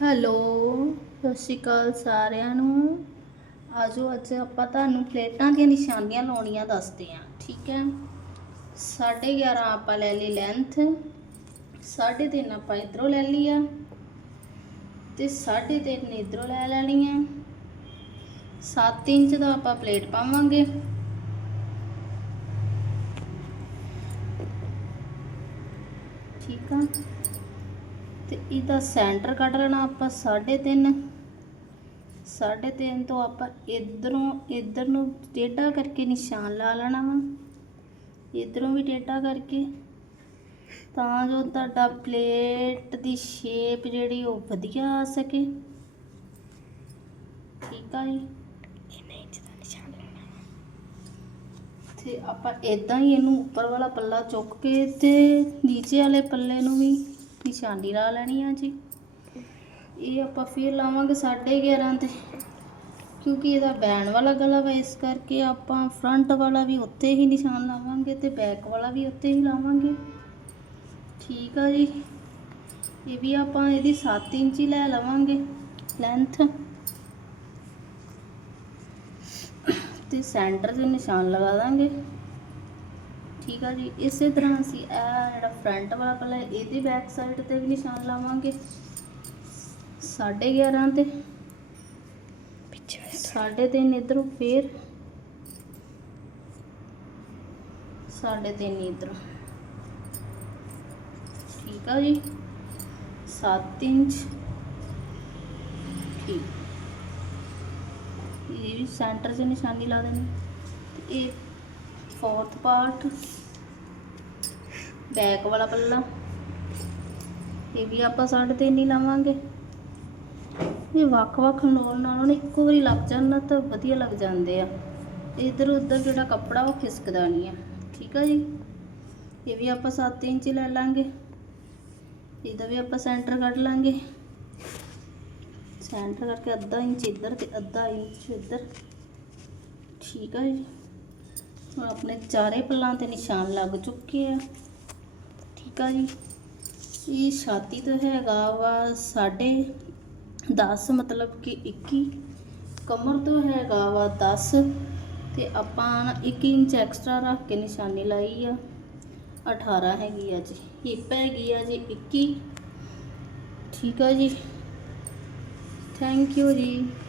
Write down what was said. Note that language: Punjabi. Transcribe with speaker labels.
Speaker 1: ਹੈਲੋ, ਸਤਿ ਸ਼੍ਰੀ ਅਕਾਲ ਸਾਰਿਆਂ ਨੂੰ। ਆਜੋ, ਅੱਜ ਆਪਾਂ ਤੁਹਾਨੂੰ ਪਲੇਟਾਂ ਦੀਆਂ ਨਿਸ਼ਾਨੀਆਂ ਲਾਉਣੀਆਂ ਦੱਸਦੇ ਹਾਂ, ਠੀਕ ਹੈ? 11.5 ਆਪਾਂ ਲੈ ਲਈ ਲੈਂਥ 3.5 ਆਪਾਂ ਇਧਰੋਂ ਲੈ ਲਈ ਆ, ਤੇ 3.5 ਇਧਰੋਂ ਲੈ ਲੈਣੀ ਆ। 7 ਇੰਚ ਦਾ ਆਪਾਂ ਪਲੇਟ ਪਾਵਾਂਗੇ। ਠੀਕ ਆ? ਤੇ ਇਹਦਾ ਸੈਂਟਰ ਕੱਢ ਲੈਣਾ ਆਪਾਂ 3.5 3.5 ਤੋਂ ਆਪਾਂ ਇਧਰੋਂ ਇਧਰ ਨੂੰ ਟੇਢਾ ਕਰਕੇ ਨਿਸ਼ਾਨ ਲਾ ਲੈਣਾ ਵਾ। ਇਧਰੋਂ ਵੀ ਟੇਢਾ ਕਰਕੇ। ਤਾਂ ਜੋ ਤੁਹਾਡਾ ਪਲੇਟ ਦੀ ਸ਼ੇਪ ਜਿਹੜੀ ਉਹ ਵਧੀਆ ਆ ਸਕੇ। ਠੀਕ ਆ ਜੀ? ਤੇ ਆਪਾਂ ਇਦਾਂ ਹੀ ਇਹਨੂੰ ਉੱਪਰ ਵਾਲਾ ਪੱਲਾ ਚੁੱਕ ਕੇ ਤੇ ਨੀਚੇ ਵਾਲੇ ਪੱਲੇ ਨੂੰ ਵੀ ਨਿਸ਼ਾਨੀ ਲਾ ਲੈਣੀ ਆ ਜੀ। ਇਹ ਆਪਾਂ ਫਿਰ ਲਾਵਾਂਗੇ 11.5 ਤੇ। ਕਿਉਂਕਿ ਇਹਦਾ ਬੈਨ ਵਾਲਾ ਗਲਾ ਵਾ, ਇਸ ਕਰਕੇ ਆਪਾਂ ਫਰੰਟ ਵਾਲਾ ਵੀ ਉੱਤੇ ਹੀ ਨਿਸ਼ਾਨ ਲਾਵਾਂਗੇ ਤੇ ਬੈਕ ਵਾਲਾ ਵੀ ਉੱਤੇ ਹੀ ਲਾਵਾਂਗੇ। ਠੀਕ ਆ ਜੀ। ਇਹ ਵੀ ਆਪਾਂ ਇਹਦੀ 7 ਇੰਚ ਹੀ ਲੈ ਲਵਾਂਗੇ ਲੈਂਥ ਤੇ ਸੈਂਟਰ 'ਤੇ ਨਿਸ਼ਾਨ ਲਗਾ ਦਾਂਗੇ। ਠੀਕ ਆ ਜੀ। ਇਸੇ ਤਰ੍ਹਾਂ ਅਸੀਂ ਇਹ ਜਿਹੜਾ ਫਰੰਟ ਵਾਲਾ ਪੱਲਾ ਇਹਦੀ ਬੈਕ ਸਾਈਡ ਤੇ ਵੀ ਨਿਸ਼ਾਨ ਲਾਵਾਂਗੇ। 11.5 ਤੇ।
Speaker 2: ਪਿੱਛੇ
Speaker 1: 3.5 ਇਧਰੋਂ ਫੇਰ। 3.5 ਇਧਰੋਂ। ਠੀਕ ਆ ਜੀ। 7 ਇੰਚ। ਠੀਕ। ਇਹ ਵੀ ਸੈਂਟਰ 'ਚ ਨਿਸ਼ਾਨੀ ਲਾ ਦੇਣੀ। ਤੇ ਇਹ ਫੋਰਥ ਪਾਰਟ ਬੈਕ ਵਾਲਾ ਪੱਲਾ। ਇਹ ਵੀ ਆਪਾਂ 3.5 ਹੀ ਲਾਵਾਂਗੇ। ਇਹ ਵੱਖ-ਵੱਖ ਲਾਉਣ ਨਾਲੋਂ ਇੱਕੋ ਵਾਰੀ ਲੱਗ ਜਾਣ ਨਾ ਤਾਂ ਵਧੀਆ ਲੱਗ ਜਾਂਦੇ ਆ। ਇਧਰ ਉਧਰ ਜਿਹੜਾ ਕੱਪੜਾ ਉਹ ਖਿਸਕਦਾ ਨਹੀਂ ਆ। ਠੀਕ ਆ ਜੀ? ਇਹ ਵੀ ਆਪਾਂ 7 ਇੰਚ ਲੈ ਲਾਂਗੇ। ਇਹਦਾ ਵੀ ਆਪਾਂ ਸੈਂਟਰ ਕੱਢ ਲਾਂਗੇ। ਸੈਂਟਰ ਕਰਕੇ ਅੱਧਾ ਇੰਚ ਇੱਧਰ ਤੇ ਅੱਧਾ ਇੰਚ ਇੱਧਰ। ਠੀਕ ਆ ਜੀ? ਆਪਣੇ ਚਾਰੇ ਪੱਲਾਂ ਤੇ ਨਿਸ਼ਾਨ ਲੱਗ ਚੁੱਕੇ ਆ। ਠੀਕ ਆ ਜੀ। ਇਹ ਛਾਤੀ ਤੋਂ ਹੈਗਾ ਵਾ ਸਾਢੇ 10 ਮਤਲਬ ਕਿ 21 ਕਮਰ ਤੋਂ ਹੈਗਾ ਵਾ 10 ਤੇ ਆਪਾਂ ਨਾ 1 ਇੰਚ ਐਕਸਟਰਾ ਰੱਖ ਕੇ ਨਿਸ਼ਾਨੀ ਲਾਈ ਆ। 18 ਹੈਗੀ ਆ ਜੀ। ਹਿੱਪ ਹੈਗੀ ਆ ਜੀ 21 ਠੀਕ ਆ ਜੀ। ਥੈਂਕ ਯੂ ਜੀ।